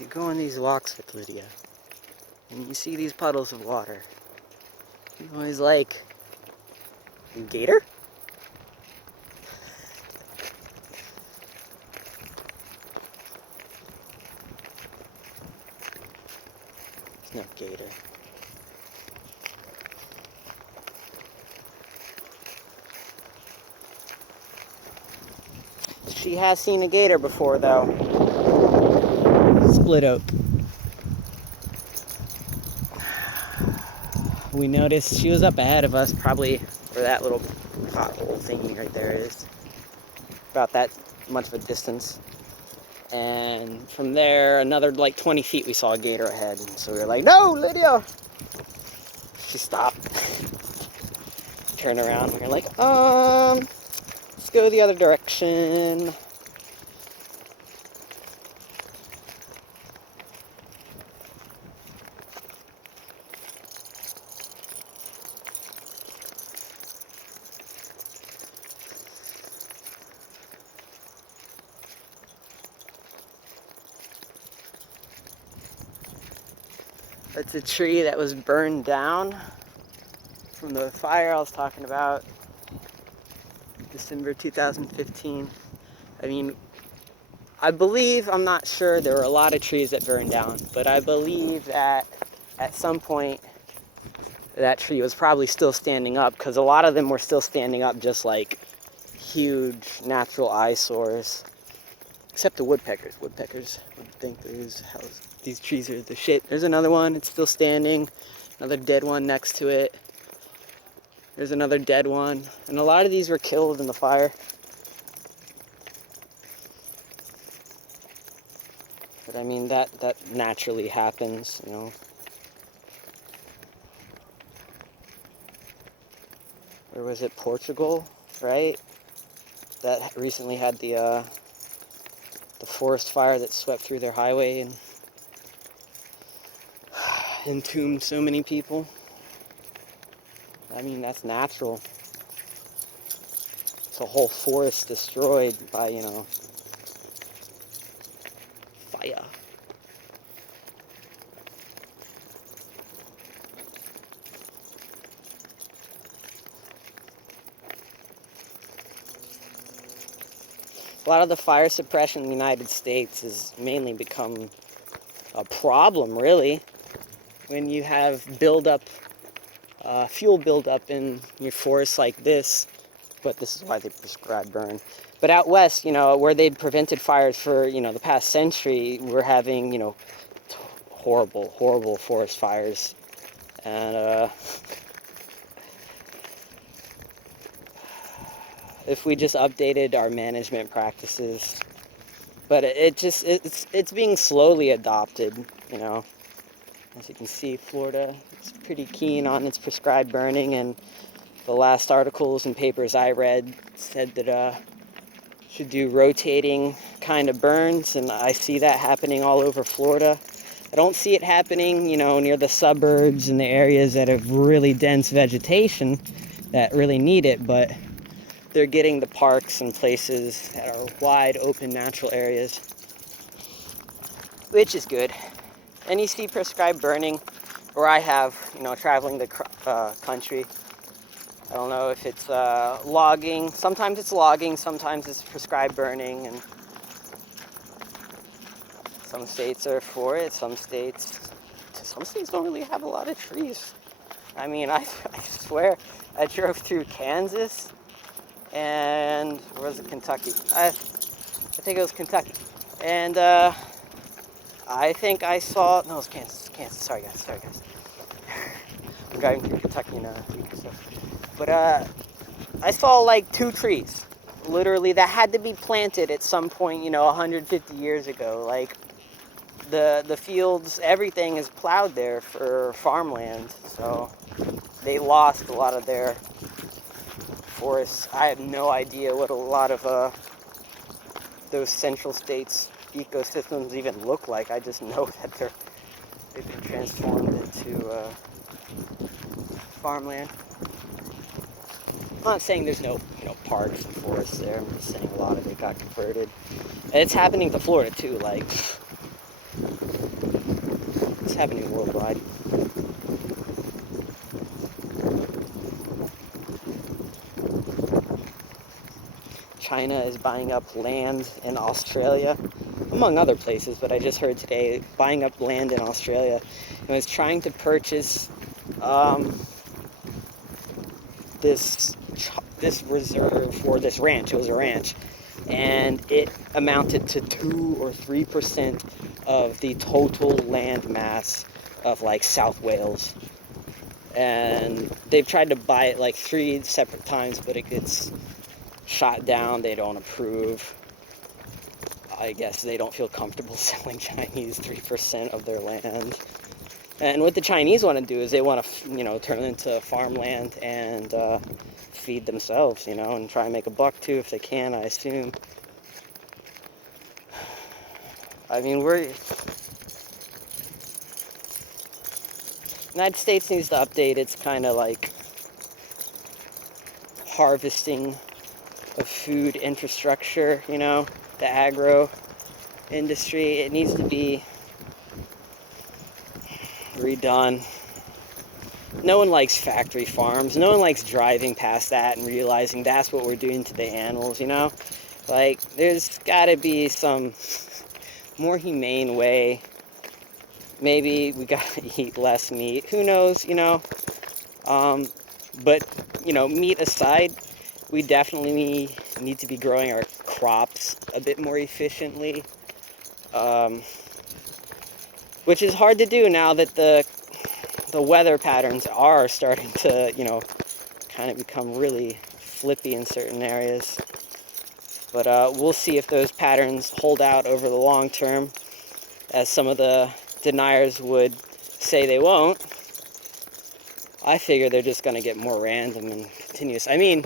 You go on these walks with Lydia, and you see these puddles of water. You always like, gator? There's no gator. She has seen a gator before, though. Split oak. We noticed she was up ahead of us, probably where that little pothole thingy right there is. About that much of a distance. And from there, another like 20 feet, we saw a gator ahead. And so we were like, no, Lydia! She stopped. Turned around, and we were like, let's go the other direction. It's a tree that was burned down from the fire I was talking about, December 2015. I mean, I believe, I'm not sure, there were a lot of trees that burned down, but I believe that at some point that tree was probably still standing up, because a lot of them were still standing up just like huge natural eyesores. Except the woodpeckers. Woodpeckers would think these trees are the shit. There's another one, it's still standing. Another dead one next to it. There's another dead one. And a lot of these were killed in the fire. But I mean, that naturally happens, you know. Where was it? Portugal, right? That recently had the forest fire that swept through their highway and entombed so many people. I mean, that's natural. It's a whole forest destroyed by, you know, fire. A lot of the fire suppression in the United States has mainly become a problem, really, when you have fuel buildup in your forests like this. But this is why they prescribe burn. But out west, you know, where they'd prevented fires for, you know, the past century, we're having, you know, horrible, horrible forest fires. And if we just updated our management practices, but it's being slowly adopted, you know. As you can see, Florida is pretty keen on its prescribed burning, and the last articles and papers I read said that should do rotating kind of burns, and I see that happening all over Florida. I don't see it happening, you know, near the suburbs and the areas that have really dense vegetation that really need it, but they're getting the parks and places that are wide open natural areas, which is good. And you see prescribed burning where I have, you know, traveling the country. I don't know if it's logging. Sometimes it's logging, sometimes it's prescribed burning, and some states are for it. Some states don't really have a lot of trees. I mean, I swear, I drove through Kansas, and where was it? Kentucky. I think it was Kentucky, and I think I saw, no, it was Kansas. Sorry guys. I'm driving through Kentucky in a week or so. But I saw like 2 trees, literally, that had to be planted at some point, you know, 150 years ago. Like, the fields, everything is plowed there for farmland, so they lost a lot of their forests. I have no idea what a lot of those central states ecosystems even look like. I just know that they've been transformed into farmland. I'm not saying there's no, you know, parks and forests there. I'm just saying a lot of it got converted. And it's happening to Florida too. Like, It's happening worldwide. China is buying up land in Australia, among other places, but I just heard today, buying up land in Australia, and was trying to purchase this reserve for this ranch. It was a ranch, and it amounted to 2 or 3% of the total land mass of like South Wales. And they've tried to buy it like 3 separate times, but it gets shot down. They don't approve. I guess they don't feel comfortable selling Chinese 3% of their land. And what the Chinese want to do is they want to, turn it into farmland and feed themselves, and try and make a buck too if they can, I assume. I mean, United States needs to update its kind of like harvesting of food infrastructure, the agro industry. It needs to be redone. No one likes factory farms. No one likes driving past that and realizing that's what we're doing to the animals, Like, there's got to be some more humane way. Maybe we got to eat less meat. Who knows, But, meat aside, we definitely need to be growing our crops a bit more efficiently. Which is hard to do now that the weather patterns are starting to, kind of become really flippy in certain areas. But we'll see if those patterns hold out over the long term, as some of the deniers would say they won't. I figure they're just going to get more random and continuous. I mean,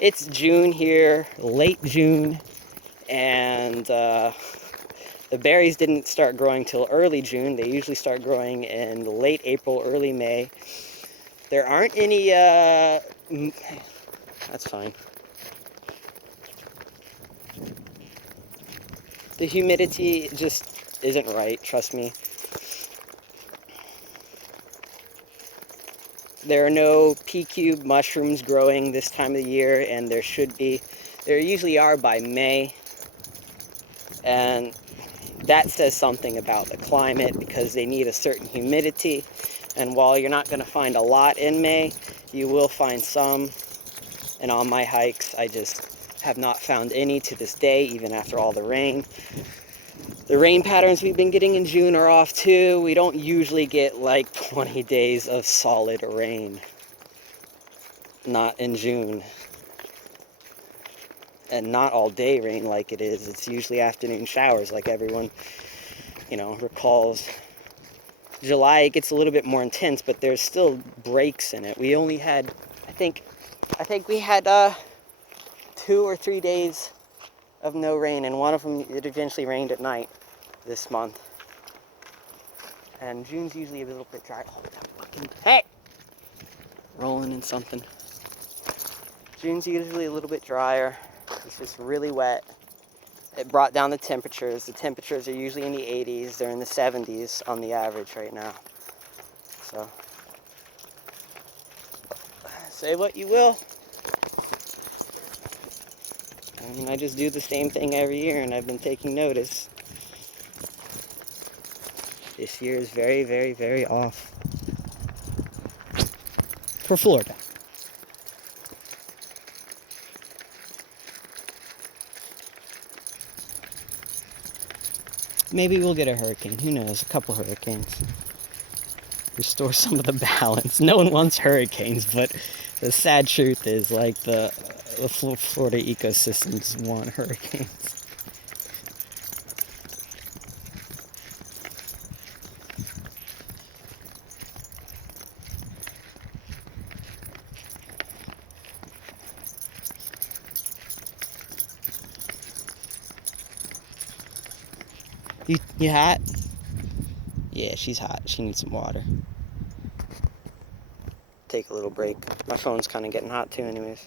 it's June here, late June, and the berries didn't start growing till early June. They usually start growing in late April, early May. There aren't any, that's fine. The humidity just isn't right, trust me. There are no P-cube mushrooms growing this time of the year, and there should be. There usually are by May, and that says something about the climate because they need a certain humidity. And while you're not going to find a lot in May, you will find some. And on my hikes, I just have not found any to this day, even after all the rain. The rain patterns we've been getting in June are off too. We don't usually get like 20 days of solid rain. Not in June. And not all day rain like it is. It's usually afternoon showers like everyone, recalls. July, it gets a little bit more intense, but there's still breaks in it. We only had, I think we had 2 or 3 days of no rain, and one of them, it eventually rained at night this month. And June's usually a little bit dry. Oh, that fucking, hey! Rolling in something. June's usually a little bit drier. It's just really wet. It brought down the temperatures. The temperatures are usually in the 80s. They're in the 70s on the average right now. So, say what you will. I mean, I just do the same thing every year, and I've been taking notice. This year is very, very, very off. For Florida. Maybe we'll get a hurricane. Who knows? A couple hurricanes. Restore some of the balance. No one wants hurricanes, but the sad truth is, like, the Florida ecosystems want hurricanes. You hot? Yeah, she's hot. She needs some water. Take a little break. My phone's kind of getting hot too anyways.